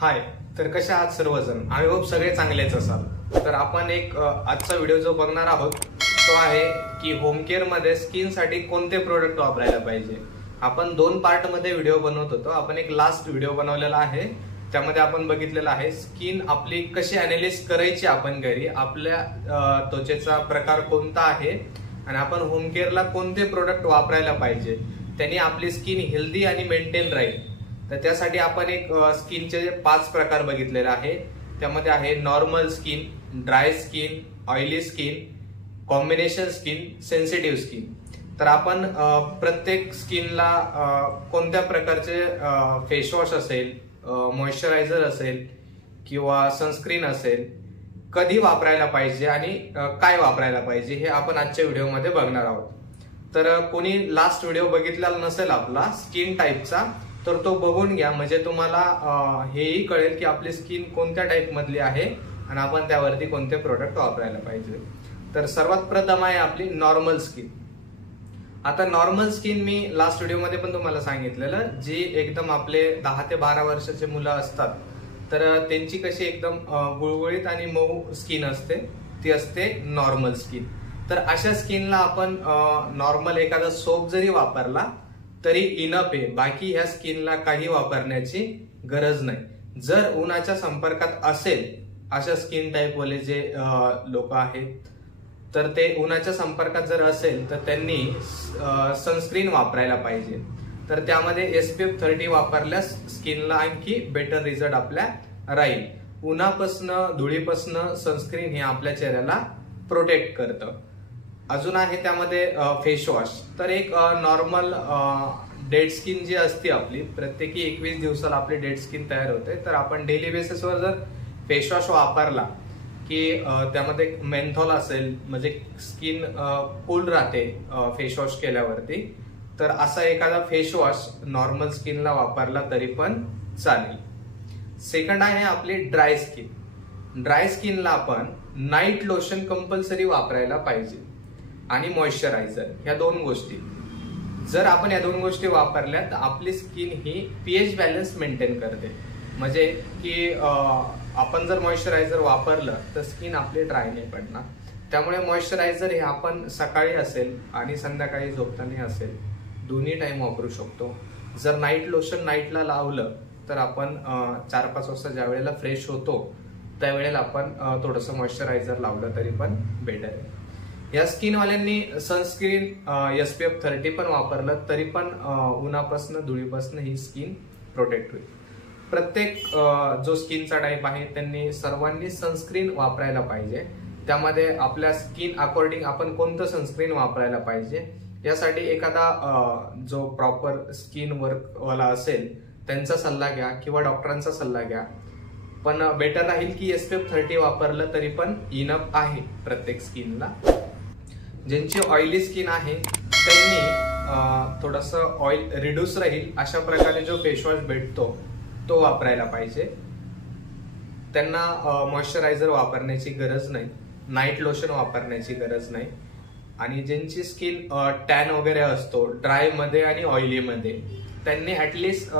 हाय, तर कशा आहात सर्वजण? आय होप सगळे चांगलेच असाल. तर आपण एक आजचा व्हिडिओ जो बघणार आहोत तो आहे की होम केअर मध्ये स्किन साठी कोणते प्रोडक्ट वापरायला पाहिजे. आपण 2 पार्ट मध्ये व्हिडिओ बनवत होतो. आपण एक लास्ट व्हिडिओ बनवलेला आहे, त्यामध्ये आपण बघितलेलं आहे स्किन आपली कशी अनालिसिस करायची आपण घरी, आपल्या त्वचेचा प्रकार कोणता आहे आणि आपण होम केअरला कोणते प्रोडक्ट वापरायला पाहिजे, त्यांनी आपली स्किन हेल्दी आणि मेंटेन राहील. तर त्यासाठी आपण एक स्किनचे 5 प्रकार बघितलेले आहे. त्यामध्ये आहे normal skin, dry skin, oily skin, combination skin, sensitive skin. तर आपण प्रत्येक स्किनला कोणत्या प्रकारचे फेसवॉश असेल, मॉइश्चरायझर असेल किंवा सनस्क्रीन असेल, कधी वापरायला पाहिजे आणि काय वापरायला पाहिजे हे आपण आजच्या व्हिडिओमध्ये बघणार आहोत. तर कोणी लास्ट व्हिडिओ बघितलेला नसेल आपला स्किन टाईपचा, तर तो बघून घ्या, म्हणजे तुम्हाला हेही कळेल की आपली स्किन कोणत्या टाईप मधली आहे आणि आपण त्यावरती कोणते प्रोडक्ट वापरायला पाहिजे. तर सर्वात प्रथम आहे आपली नॉर्मल स्किन. आता नॉर्मल स्किन मी लास्ट व्हिडिओमध्ये पण तुम्हाला सांगितलेलं, जी एकदम आपले 10 ते 12 वर्षाचे मुलं असतात तर त्यांची कशी एकदम गुळगुळीत आणि मऊ स्किन असते, ती असते नॉर्मल स्किन. तर अशा स्किनला आपण नॉर्मल एखादा सोप जरी वापरला तरी इनफ आहे. बाकी ह्या स्किनला काही वापरण्याची गरज नाही. जर उन्हाच्या संपर्कात असेल अशा स्किन टाईप वाले जे लोक आहेत, तर ते उन्हाच्या संपर्कात जर असेल तर त्यांनी सनस्क्रीन वापरायला पाहिजे. तर त्यामध्ये SPF 30 वापरल्यास स्किनला आणखी बेटर रिझल्ट आपल्या राहील. उन्हापासनं, धुळीपासनं सनस्क्रीन हे आपल्या चेहऱ्याला प्रोटेक्ट करतं. अजून आहे त्यामध्ये फेसवॉश. तर एक नॉर्मल डेड स्किन जी असते आपली, प्रत्येकी 21 दिवसाला आपली डेड स्किन तयार होते. तर आपण डेली बेसिसवर जर फेसवॉश वापरला की त्यामध्ये मेंथॉल असेल, म्हणजे स्किन कूल राहते फेसवॉश केल्यावरती. तर असा एखादा फेसवॉश नॉर्मल स्किनला वापरला तरी पण चालेल. सेकंड आहे आपली ड्राय स्किन. ड्राय स्किनला आपण नाईट लोशन कंपल्सरी वापरायला पाहिजे आणि मॉइश्चरायझर, ह्या 2 गोष्टी. जर आपण या 2 गोष्टी वापरल्या तर आपली स्किन ही pH बॅलन्स मेंटेन करते. म्हणजे की आपण जर मॉइश्चरायझर वापरलं तर स्किन आपली ड्राय नाही पडणार. त्यामुळे मॉइश्चरायझर हे आपण सकाळी असेल आणि संध्याकाळी झोपताना असेल, दोन्ही टाइम वापरू शकतो. जर नाईट लोशन नाईटला लावलं तर आपण 4-5 वाजता ज्या वेळेला फ्रेश होतो त्यावेळेला आपण थोडंसं मॉइश्चरायझर लावलं तरी पण बेटर आहे. या स्किनवाल्यांनी सनस्क्रीन SPF 30 पण वापरलं तरी पण उन्हापासून, धुळीपासून ही स्किन प्रोटेक्ट होईल. प्रत्येक जो स्किनचा टाईप आहे त्यांनी सर्वांनी सनस्क्रीन वापरायला पाहिजे. त्यामध्ये आपल्या स्किन अकॉर्डिंग आपण कोणतं सनस्क्रीन वापरायला पाहिजे यासाठी एखादा जो प्रॉपर स्किन वर्क वाला असेल त्यांचा सल्ला घ्या किंवा डॉक्टरांचा सल्ला घ्या. पण बेटर राहील की SPF 30 वापरलं तरी पण इनफ आहे प्रत्येक स्किनला. ज्यांची ऑइली स्किन आहे त्यांनी थोडंसं ऑइल रिड्यूस राहील अशा प्रकारे जो फेसवॉश भेटतो तो वापरायला पाहिजे. त्यांना मॉइश्चरायझर वापरण्याची गरज नाही, नाईट लोशन वापरण्याची गरज नाही. आणि ज्यांची स्किन टॅन वगैरे असतो ड्राय मध्ये आणि ऑइली मध्ये, त्यांनी ऍटलिस्ट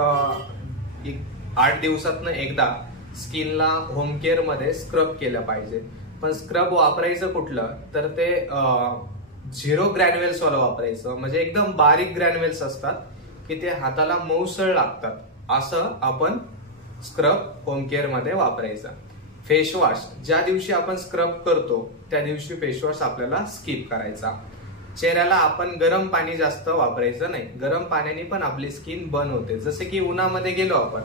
8 दिवसातनं एकदा स्किनला होम केअर मध्ये स्क्रब केलं पाहिजे. पण स्क्रब वापरायचं कुठलं, तर ते 0 ग्रॅन्युअल्स वाला वापरायचं. म्हणजे एकदम बारीक ग्रॅन्युअल्स असतात की ते हाताला मऊसळ लागतात, असं आपण स्क्रब होम केअर मध्ये वापरायचं. फेसवॉश ज्या दिवशी आपण स्क्रब करतो त्या दिवशी फेसवॉश आपल्याला स्किप करायचा. चेहऱ्याला आपण गरम पाणी जास्त वापरायचं नाही. गरम पाण्याने पण आपली स्किन बर्न होते. जसे की उन्हामध्ये गेलो आपण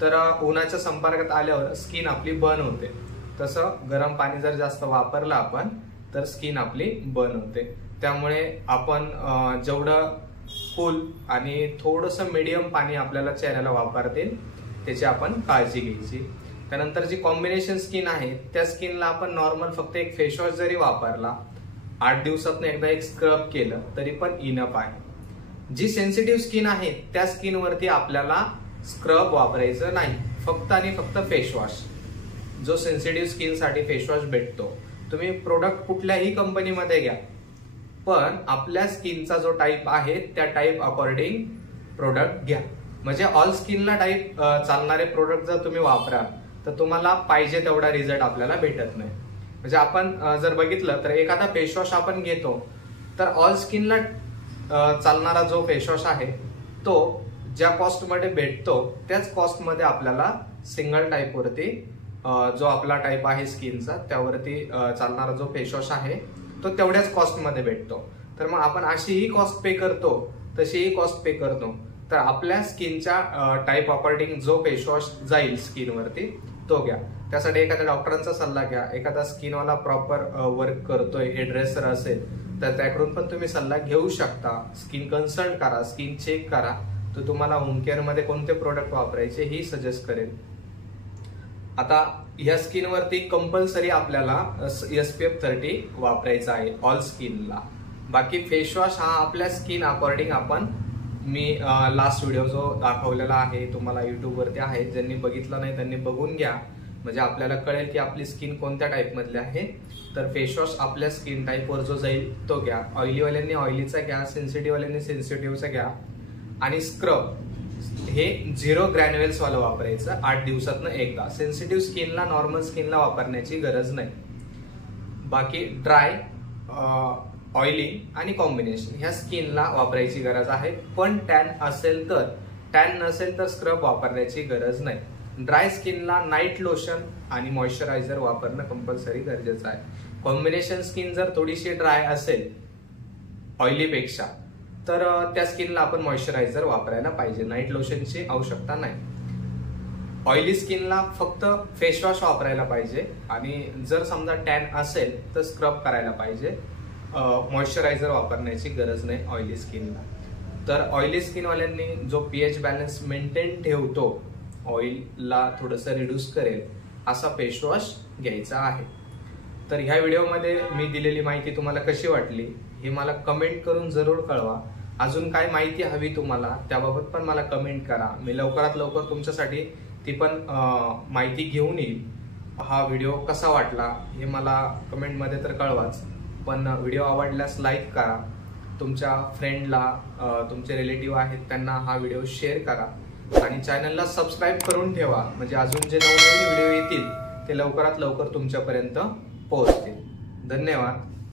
तर उन्हाच्या संपर्कात आल्यावर स्किन आपली बर्न होते, तसं गरम पाणी जर जास्त वापरलं आपण तर स्किन आपली बर्न होते. त्यामुळे आपण जेवढं कूल आणि थोडंसं मीडियम पाणी आपल्याला चेहऱ्याला वापरतील त्याची आपण काळजी घ्यायची. त्यानंतर जी कॉम्बिनेशन स्किन आहे त्या स्किनला आपण नॉर्मल फक्त एक फेसवॉश जरी वापरला, 8 दिवसातनं एकदा एक स्क्रब केलं तरी पण इनफ आहे. जी सेन्सिटिव्ह स्किन आहे त्या स्किनवरती आपल्याला स्क्रब वापरायचं नाही, फक्त आणि फक्त फेसवॉश. जो सेन्सिटिव्ह स्किनसाठी फेसवॉश भेटतो, तुम्ही प्रोडक्ट कुठल्याही कंपनीमध्ये घ्या, पण आपल्या स्किनचा जो टाईप आहे त्या टाईप अकॉर्डिंग प्रोडक्ट घ्या. म्हणजे ऑल स्किनला टाईप चालणारे प्रोडक्ट जर तुम्ही वापराल तर तुम्हाला पाहिजे तेवढा रिझल्ट आपल्याला भेटत नाही. म्हणजे आपण जर बघितलं तर एखादा फेसवॉश आपण घेतो तर ऑल स्किनला चालणारा जो फेसवॉश आहे तो ज्या कॉस्टमध्ये भेटतो त्याच कॉस्टमध्ये आपल्याला सिंगल टाईपवरती जो आपला टाईप आहे स्किनचा त्यावरती चालणारा जो फेसवॉश आहे तो तेवढ्याच कॉस्टमध्ये भेटतो. तर मग आपण अशीही कॉस्ट पे करतो तशीही कॉस्ट पे करतो. तर आपल्या स्किनच्या टाईप अकॉर्डिंग जो फेसवॉश जाईल स्किनवरती तो घ्या. त्यासाठी एखाद्या डॉक्टरांचा सल्ला घ्या. एखादा स्किनवाला प्रॉपर वर्क करतोय, हेडड्रेसर असेल तर त्याकडून पण तुम्ही सल्ला घेऊ शकता. स्किन कन्सल्ट करा, स्किन चेक करा. तो तुम्हाला होम केअर मध्ये कोणते प्रोडक्ट वापरायचे ही सजेस्ट करेल. आता या स्किनवरती कंपल्सरी आपल्याला SPF 30 वापरायचा आहे ऑल स्किनला. बाकी फेसवॉश हा आपल्या स्किन अकॉर्डिंग आपण मी लास्ट व्हिडिओ जो दाखवलेला आहे तुम्हाला युट्यूब वरती आहे, ज्यांनी बघितलं नाही त्यांनी बघून घ्या म्हणजे आपल्याला कळेल की आपली स्किन कोणत्या टाईप मधली आहे. तर फेसवॉश आपल्या स्किन टाईपवर जो जाईल तो घ्या. ऑइलीवाल्यांनी ऑइलीचा घ्या, सेन्सिटिव्हवाल्यांनी सेन्सिटिव्हचा घ्या. आणि स्क्रब हे 0 ग्रॅन्युअल्स वाला वापरायचं 8 दिवसातनं एकदा. सेन्सिटिव्ह स्किनला, नॉर्मल स्किनला वापरण्याची गरज नाही. बाकी ड्राय, ऑइली आणि कॉम्बिनेशन ह्या स्किनला वापरायची गरज आहे. पण टॅन असेल तर, टॅन नसेल तर स्क्रब वापरण्याची गरज नाही. ड्राय स्किनला नाईट लोशन आणि मॉइश्चरायझर वापरणं कंपल्सरी गरजेचं आहे. कॉम्बिनेशन स्किन जर थोडीशी ड्राय असेल ऑइलीपेक्षा तर त्या स्किनला आपण मॉइश्चरायझर वापरायला पाहिजे. नाईट लोशनची आवश्यकता नाही. ऑइली स्किनला फक्त फेसवॉश वापरायला पाहिजे आणि जर समजा टॅन असेल तर स्क्रब करायला पाहिजे. मॉइश्चरायझर वापरण्याची गरज नाही ऑइली स्किनला. तर ऑइली स्किनवाल्यांनी जो pH बॅलन्स मेंटेन ठेवतो, ऑइलला थोडंसं रिड्यूस करेल असा फेसवॉश घ्यायचा आहे. तर ह्या व्हिडिओमध्ये मी दिलेली माहिती तुम्हाला कशी वाटली हे मला कमेंट करून जरूर कळवा. अजून काय माहिती हवी तुम्हाला त्याबाबत पण मला कमेंट करा. मी लवकरात लवकर तुमच्यासाठी ती पण माहिती घेऊन येईल. हा व्हिडिओ कसा वाटला हे मला कमेंटमध्ये तर कळवाच. पण व्हिडिओ आवडल्यास लाईक करा. तुमच्या फ्रेंडला, तुमचे रिलेटिव्ह आहेत त्यांना हा व्हिडिओ शेअर करा आणि चॅनलला सबस्क्राईब करून ठेवा म्हणजे अजून जे नवनवीन व्हिडिओ येतील ते लवकरात लवकर तुमच्यापर्यंत पोहोचतील. धन्यवाद.